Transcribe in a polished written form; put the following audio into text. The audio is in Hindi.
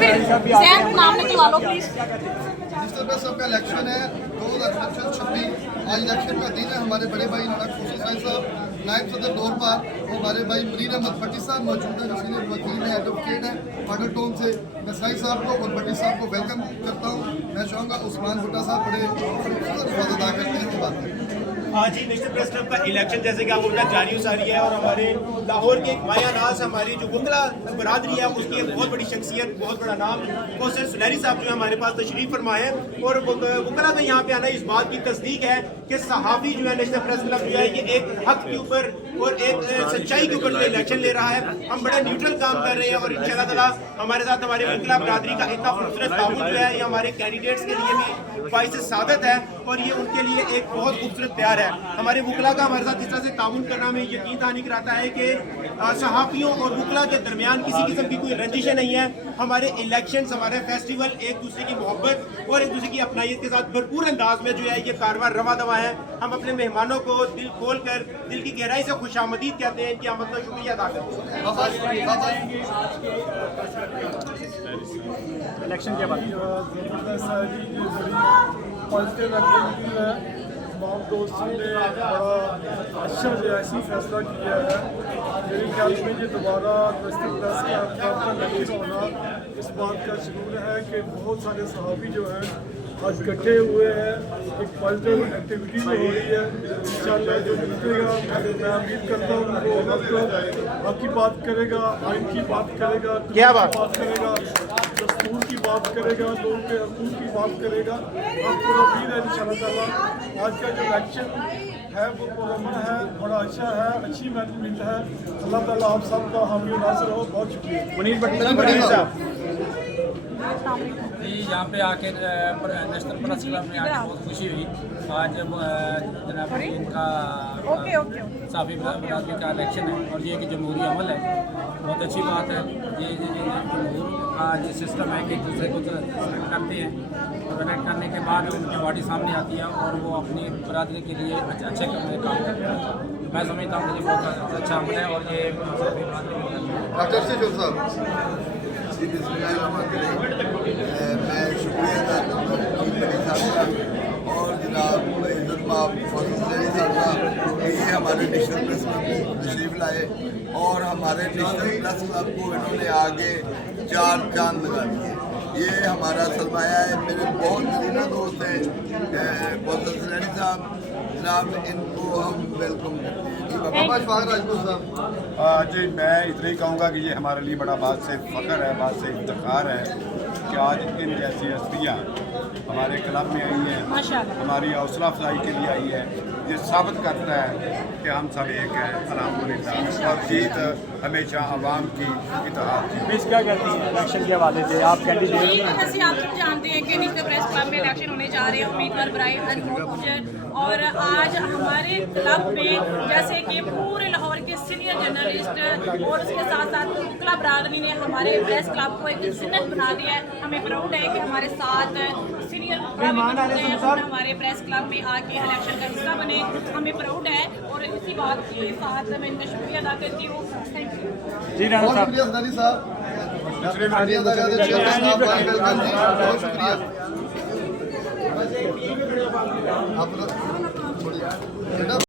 नाम निकलवा लो प्लीज। सबका इलेक्शन है 2026। आज इलेक्शन का दिन है। हमारे बड़े भाई खुशी साहिब साहब नायब सदर दौर पर और हमारे भाई मनीर अहमद भट्टी साहब मौजूद है, सीनियर वकील है, एडवोकेट है मॉडल टाउन से। मैं साहिब साहब को और भट्टी साहब को वेलकम करता हूँ। मैं चाहूँगा उस्मान भुट्टा साहब बड़े अदा करते हैं वो बात है। आज ही नेशनल प्रेस क्लब का इलेक्शन जैसे कि आपको जारी सारी है और हमारे लाहौर के माया नाज हमारी जो वकला बरादरी है उसकी एक बहुत बड़ी शख्सियत, बहुत बड़ा नाम कौसर सुनहरी साहब जो हमारे पास तशरीफ फरमाए हैं। और वकला का यहाँ पे आना इस बात की तस्दीक है कि सहाफ़ी जो है नेशनल प्रेस क्लब जो है ये एक हक के ऊपर और एक सच्चाई के ऊपर जो इलेक्शन ले रहा है। हम बड़े न्यूट्रल काम कर रहे हैं और इंशाल्लाह ताला हमारे साथ हमारे वकला बरादरी का इतना खूबसूरत ताउन जो है ये हमारे कैंडिडेट्स के लिए भी बाइस सादत है और ये उनके लिए एक बहुत खूबसूरत प्यार है। हमारे वकला का हमारे साथ इस तरह से ताउन करना में यकीन दहानी कराता है कि सहाफ़ियों और वकला के दरमियान किसी किस्म की कोई रंजिशें नहीं है। हमारे इलेक्शंस, हमारे फेस्टिवल एक दूसरे की मोहब्बत और एक दूसरे की अपनाइयत के साथ भरपूर अंदाज में जो है ये कारवां रवा दवा है। हम अपने मेहमानों को दिल खोल कर दिल की गहराई से खुशामदीद कहते हैं, इनकी आमद का शुक्रिया अदा करते हैं। इलेक्शन के बाद पॉजिटिव एक्टिविटी है। तमाम दोस्तों ने बड़ा अच्छा सियासी फैसला किया है। मेरे ख्याल में ये दोबारा नेशनल प्रेस क्लब का इलेक्शन होना इस बात का शुरू है कि बहुत सारे सहाफ़ी जो हैं आज इकट्ठे हुए हैं। एक पॉजिटिव एक्टिविटी हो रही है। इंशाल्लाह जो जीतेगा मैं उम्मीद करता हूँ वो हक की बात करेगा, आइन की बात करेगा, क्या बात करेगा, दस्तूर की बात करेगा, लोगों के हकूक़ की बात करेगा। आपको उम्मीद है इंशाल्लाह ताला आज का जो इलेक्शन है वो पुरअमन है, बड़ा अच्छा है, अच्छी मैनेजमेंट है। अल्लाह ताला आप सबका हामी नाज़र हो। बहुत शुक्रिया। मुनीर भट्टी साहब जी, यहाँ पे आके नेशनल प्रेस क्लब में आके बहुत खुशी हुई। आज जनाब इनका साफ़ी बरादरी का इलेक्शन है और ये कि जमहूरी अमल है, बहुत अच्छी बात है। ये जमहूर का जो सिस्टम है कि एक दूसरे को सेलेक्ट करते हैं, सेलेक्ट करने के बाद उनकी बॉडी सामने आती है और वो अपनी बरादरी के लिए अच्छे काम करते हैं। मैं समझता हूँ कि ये बहुत अच्छा अमल है और ये साफ़ी बरादरी मैं शुक्रिया अदा करता हूँ और जनाब ये हमारे नेशनल प्रेस क्लब को तशरीफ लाए और हमारे नेशनल प्रेस क्लब को इन्होंने आगे 4 चांद लगा दिए। ये हमारा सरमाया है। मेरे बहुत करीबी दोस्त हैं कौसर सुनहरी साहब जनाब, इनको हम वेलकम करते हैं। राजपूत साहब जी, मैं इतना ही कहूँगा कि ये हमारे लिए बड़ा बात से फ़ख्र है, बात से इफ्तिखार है कि आज इन जैसी हस्तियाँ हमारे क्लब में आई हैं, हमारी हौसला अफजाई के लिए आई है। ये साबित करता है कि हम सब एक हैं अल्हम्दुलिल्लाह और जीत हमेशा आवाम की इत्तेहाद की। मिस क्या कहती हैं इलेक्शन के हवाले से? आप कैंडिडेट जैसे आप सब जानते हैं कि नेशनल प्रेस क्लब में इलेक्शन होने जा रहे हैं। उम्मीदवार ब्राइम अनमोल और आज हमारे क्लब में जैसे कि पूरे लाहौर के सीनियर जर्नलिस्ट और उसके साथ साथ वकला बरादरी ने हमारे प्रेस क्लब को एक जिन्नत बना दिया है। हमें प्राउड है कि हमारे साथ सीनियर हमारे प्रेस क्लब में आके इलेक्शन का हिस्सा बने। हमें प्राउड है और इसी बात के साथ मैं इनका शुक्रिया अदा करती हूँ। थैंक यू जी राणा साहब। बहुत शुक्रिया।